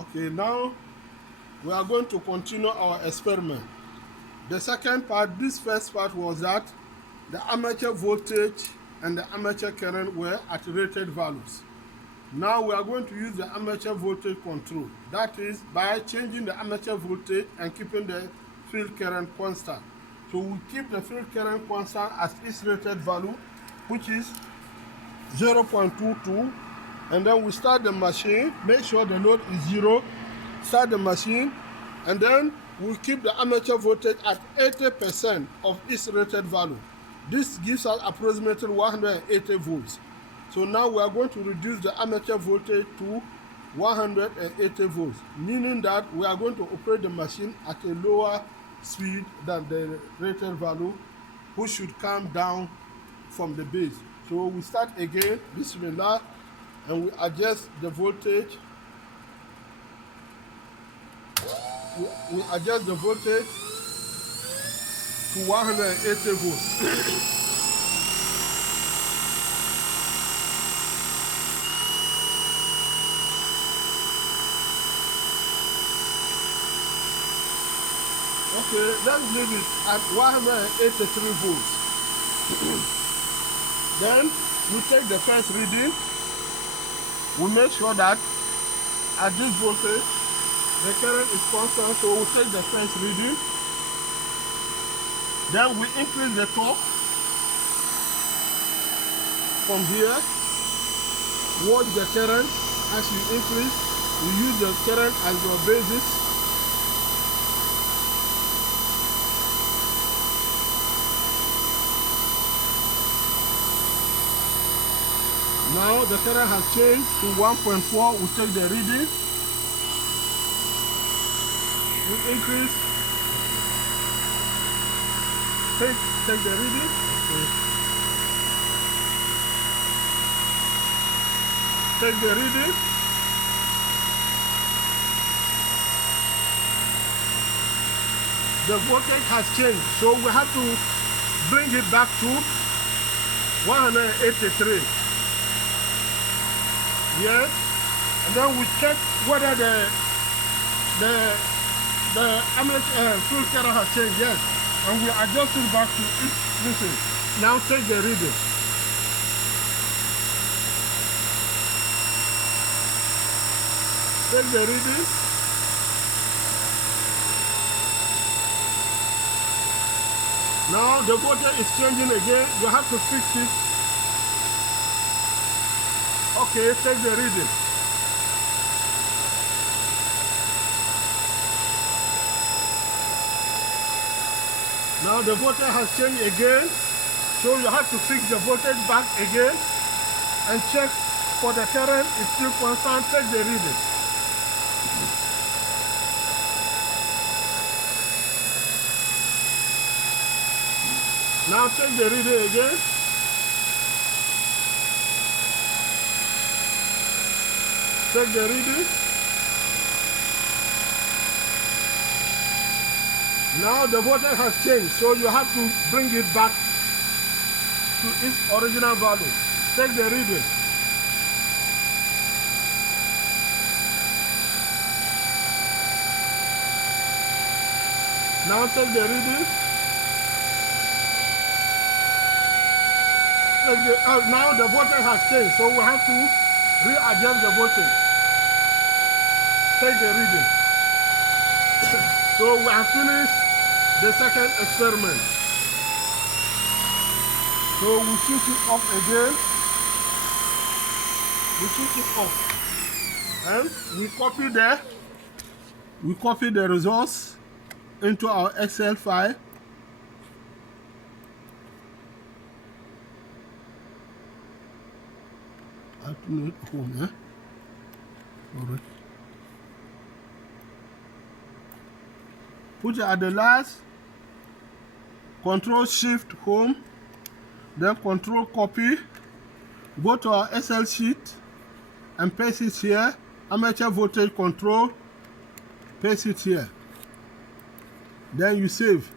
Okay, now we are going to continue our experiment. The second part, this first part was that the armature voltage and the armature current were at rated values. Now we are going to use the armature voltage control. That is by changing the armature voltage and keeping the field current constant. So we keep the field current constant at its rated value, which is 0.22, and then we start the machine, make sure the load is 0, start the machine, and then we keep the armature voltage at 80% of its rated value. This gives us approximately 180 volts. So now we are going to reduce the armature voltage to 180 volts, meaning that we are going to operate the machine at a lower speed than the rated value, which should come down from the base. So we start again, bismillah, and we adjust the voltage. We adjust the voltage to 180 volts. Okay, let's leave it at 183 volts. Then we take the first reading. We make sure that at this voltage the current is constant, so we take the first reading. Then we increase the torque from here. Watch the current as you increase. You use the current as your basis. Now the current has changed to 1.4. We take the reading. We increase. Take the reading. Okay. Take the reading. The voltage has changed, so we have to bring it back to 183. Yes, and then we check whether the armature field current has changed. Yes, and we adjust it back to its listen. Now take the reading. Take the reading. Now the voltage is changing again. You have to fix it. Okay, take the reading. Now the voltage has changed again, so you have to fix the voltage back again and check for the current is still constant. Take the reading. Now take the reading again. Take the reading. Now the voltage has changed, so you have to bring it back to its original value. Take the reading. Now take the reading. Now the voltage has changed, so we have to readjust the voltage. Take the reading. So we have finished the second experiment. So we switch it off again. We switch it off. And we copy the results into our Excel file. I have to note home, Sorry. Put it at the last, Control Shift Home, then Control Copy, go to our Excel sheet and paste it here, armature voltage control, paste it here. Then you save.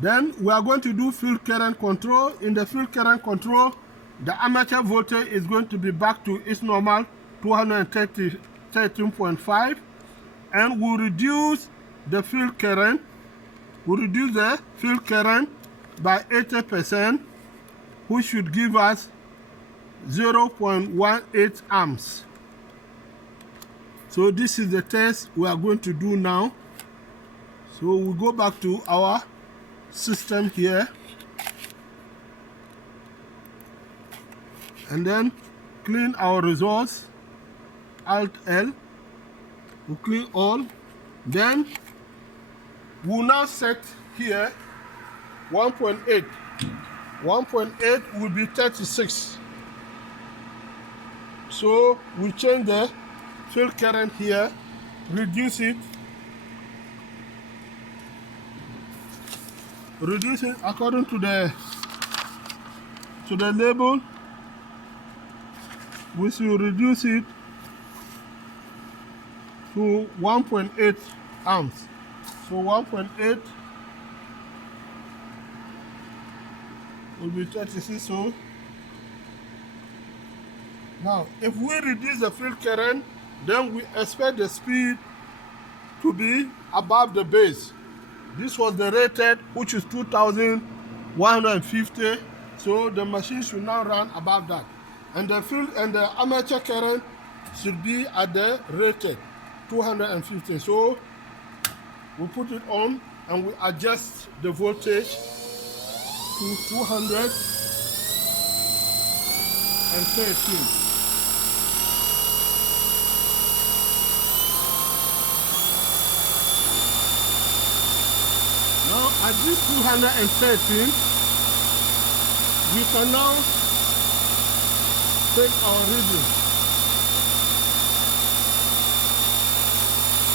Then we are going to do field current control. In the field current control, the armature voltage is going to be back to its normal 230 13.5, and we reduce the field current. We reduce the field current by 80%, which should give us 0.18 amps. So this is the test we are going to do now. So we go back to our system here, and then clean our results. Alt L, we clean all. Then we'll now set here 1.8. 1.8 will be 36. So we change the field current here, reduce it according to the label. We should reduce it to 1.8 amps. So 1.8 will be 36. So now, if we reduce the field current, then we expect the speed to be above the base. This was the rated, which is 2,150. So the machine should now run above that. And the field and the armature current should be at the rated 250. So we put it on and we adjust the voltage to 213. Now at this 213, we can now take our reading.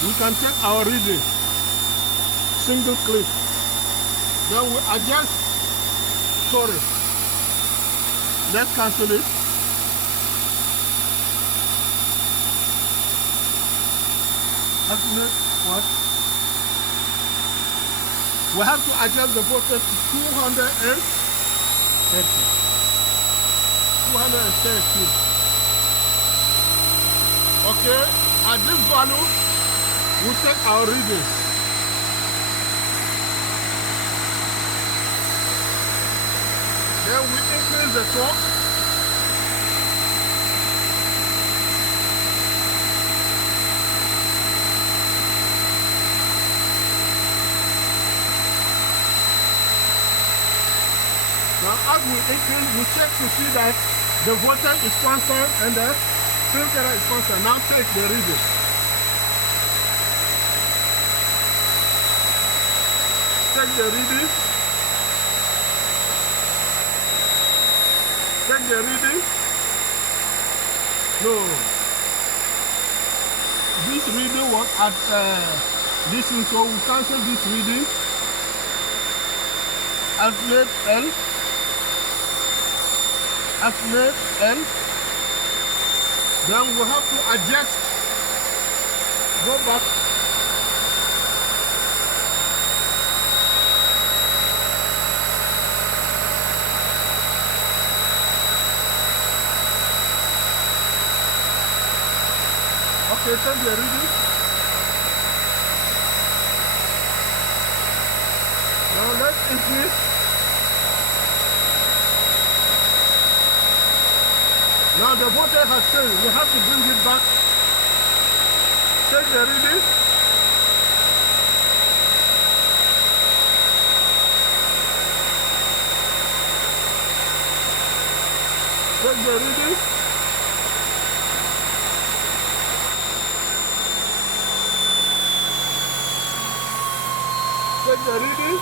We can take our reading, single click. Then we adjust, sorry, let's cancel it. Calculate what? We have to adjust the voltage to 230. 230. Okay, at this value, we take our readings. Then we increase the torque. Now as we increase, we check to see that the voltage is constant and the field current is constant. Now take the reading. Take the reading. Take the reading. No. This reading was at this, so we cancel this reading. Calculate L. Calculate L. Then we have to adjust. Go back. Okay, take the reading. Now let's increase. Now the voltage has changed. We have to bring it back. Take the reading. Take the reading. Take the reading.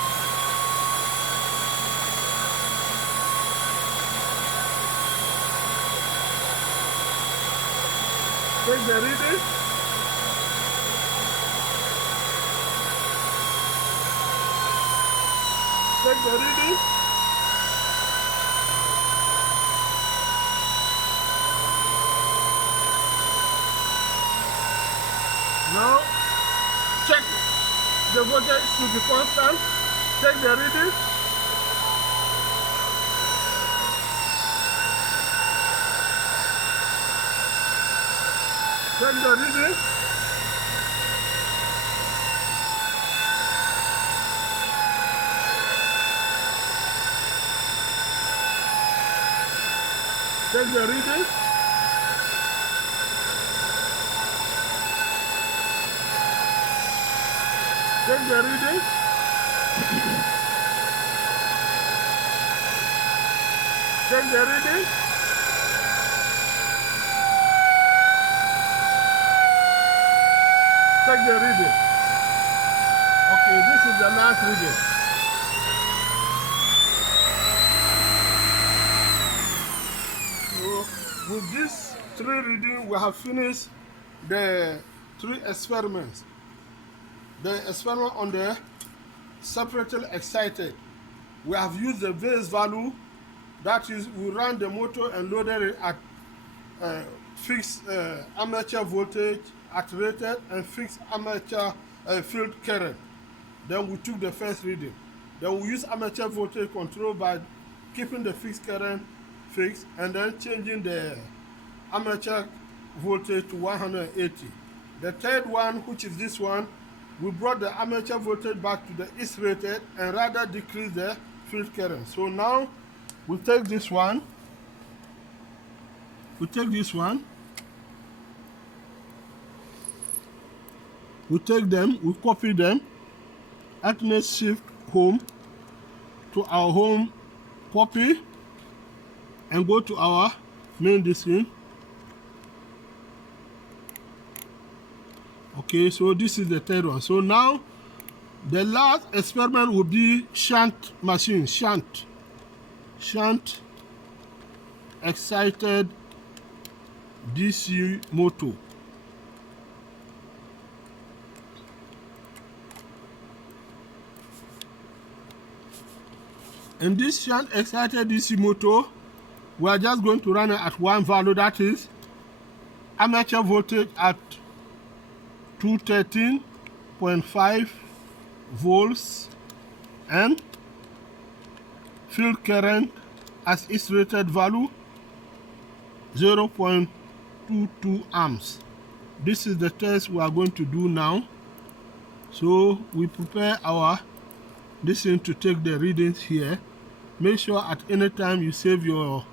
Take the reading. Take the reading. Now check the voltage should be constant. Take the reading. Check the reading. Check the reading. Check the reading. Check the reading. Check the reading. Okay, this is the last reading. So with these 3 readings, we have finished the 3 experiments. The experiment on the separately excited. We have used the base value, that is, we ran the motor and loaded it at fixed armature voltage at rated and fixed armature field current. Then we took the first reading. Then we used armature voltage control by keeping the fixed current fixed and then changing the armature voltage to 180. The third one, which is this one, we brought the armature voltage back to the is rated and rather decrease the field current. So now we take this one, we take them, we copy them, alternate shift home to our home copy and go to our main disk. Okay, so this is the third one. So now the last experiment will be shunt machine, shunt excited DC motor. In this shunt excited DC motor, we are just going to run it at one value, that is armature voltage at 213.5 volts and field current as its rated value 0.22 amps. This is the test we are going to do now. So we prepare our this thing to take the readings here. Make sure at any time you save your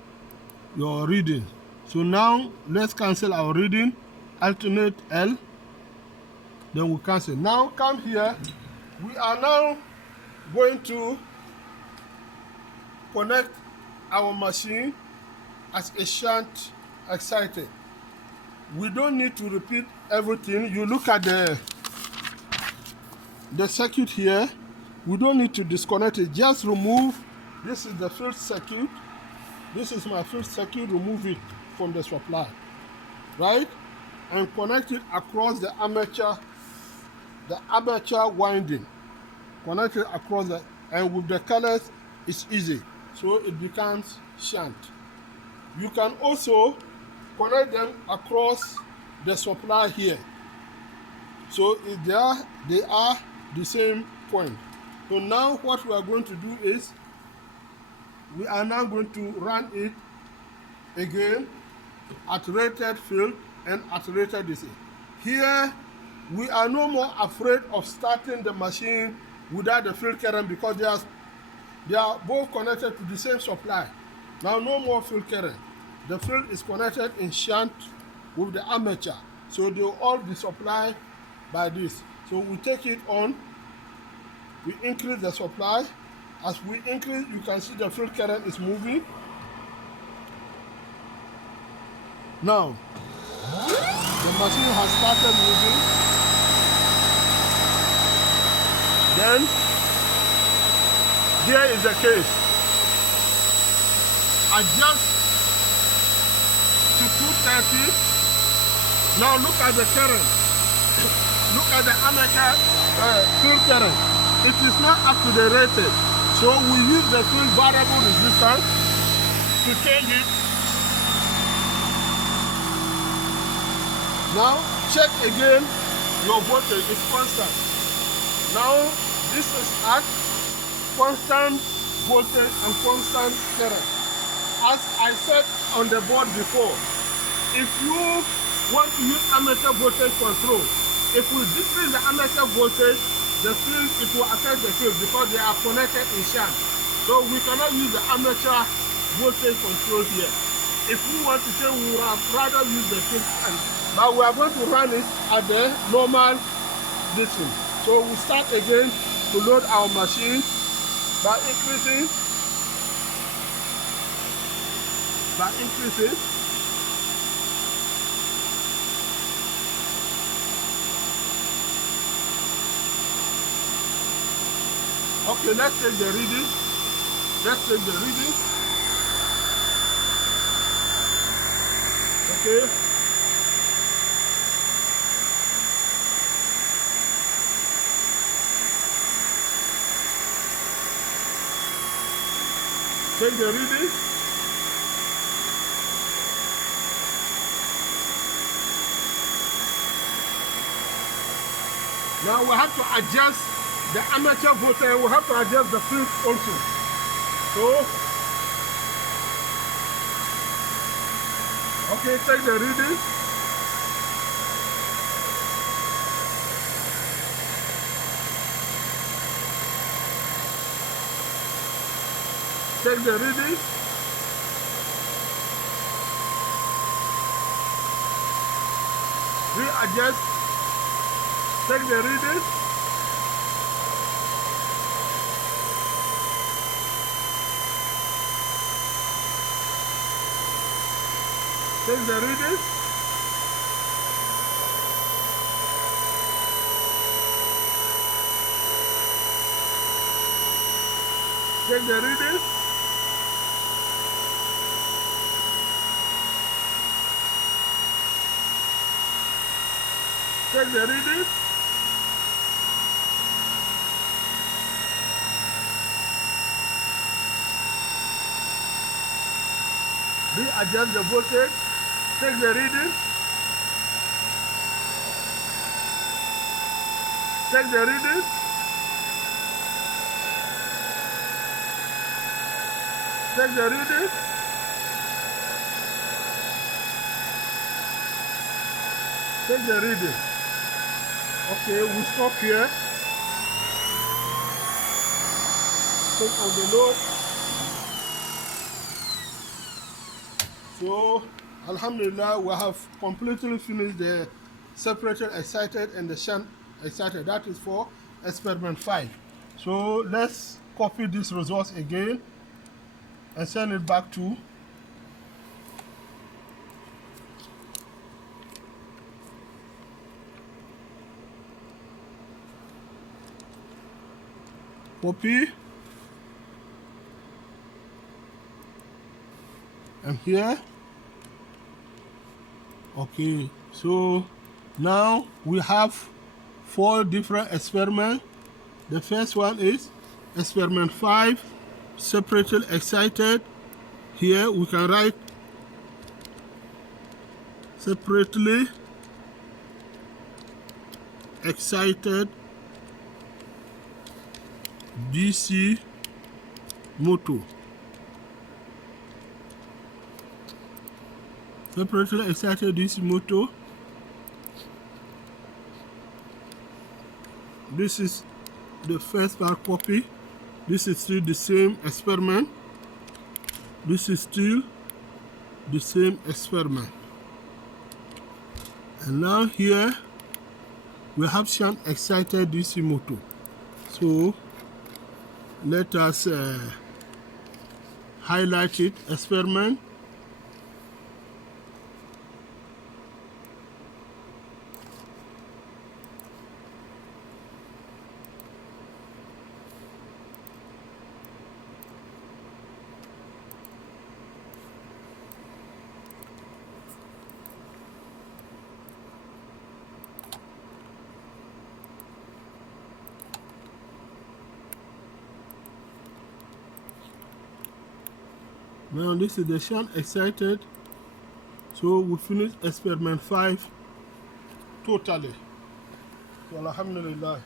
reading. So now let's cancel our reading, alternate L, then we cancel. Now come here. We are now going to connect our machine as a shunt excited. We don't need to repeat everything. You look at the circuit here. We don't need to disconnect it. Just remove. This is the first circuit. This is my first circuit. Remove it from the supply, right? And connect it across the armature winding. Connect it across the, and with the colors, it's easy. So it becomes shunt. You can also connect them across the supply here. So if they are the same point. So now what we are going to do is, we are now going to run it again at rated field and at rated DC. Here, we are no more afraid of starting the machine without the field current because they are both connected to the same supply. Now no more field current. The field is connected in shunt with the armature. So they will all be supplied by this. So we take it on, we increase the supply. As we increase, you can see the field current is moving. Now, the machine has started moving. Then, here is the case. Adjust to 230. Now look at the current. Look at the armature field current. It is not up to the rated. So we use the field variable resistance to change it. Now check again, your voltage is constant. Now this is at constant voltage and constant current. As I said on the board before, if you want to use armature voltage control. If we decrease the armature voltage, the field, it will affect the field because they are connected in shunt. So we cannot use the armature voltage control here. If we want to say, we would have rather use the field shunt, but we are going to run it at the normal distance. So we start again to load our machine by increasing. Okay, let's take the reading. Okay. Take the reading. Now we have to adjust the armature voltage. We have to adjust the field also. So, okay, take the reading. Take the reading. Readjust. Take the reading. Take the reading. Take the reading. Take the reading. Readjust the voltage. Take the reading. Take the reading. Take the reading. Take the reading. Okay, we stop here. Take on the load. So, alhamdulillah, we have completely finished the separated excited and the shunt excited. That is for experiment 5. So, let's copy these results again and send it back to copy, and here. Okay, so now we have 4 different experiments. The first one is experiment 5, separately excited. Here we can write separately excited DC motor. Separately excited DC motor. This is the first part copy. This is still the same experiment. This is still the same experiment. And now here we have shunt excited DC motor. So let us highlight it, experiment. Now this is the shunt excited. So we finished experiment 5 totally. So alhamdulillah.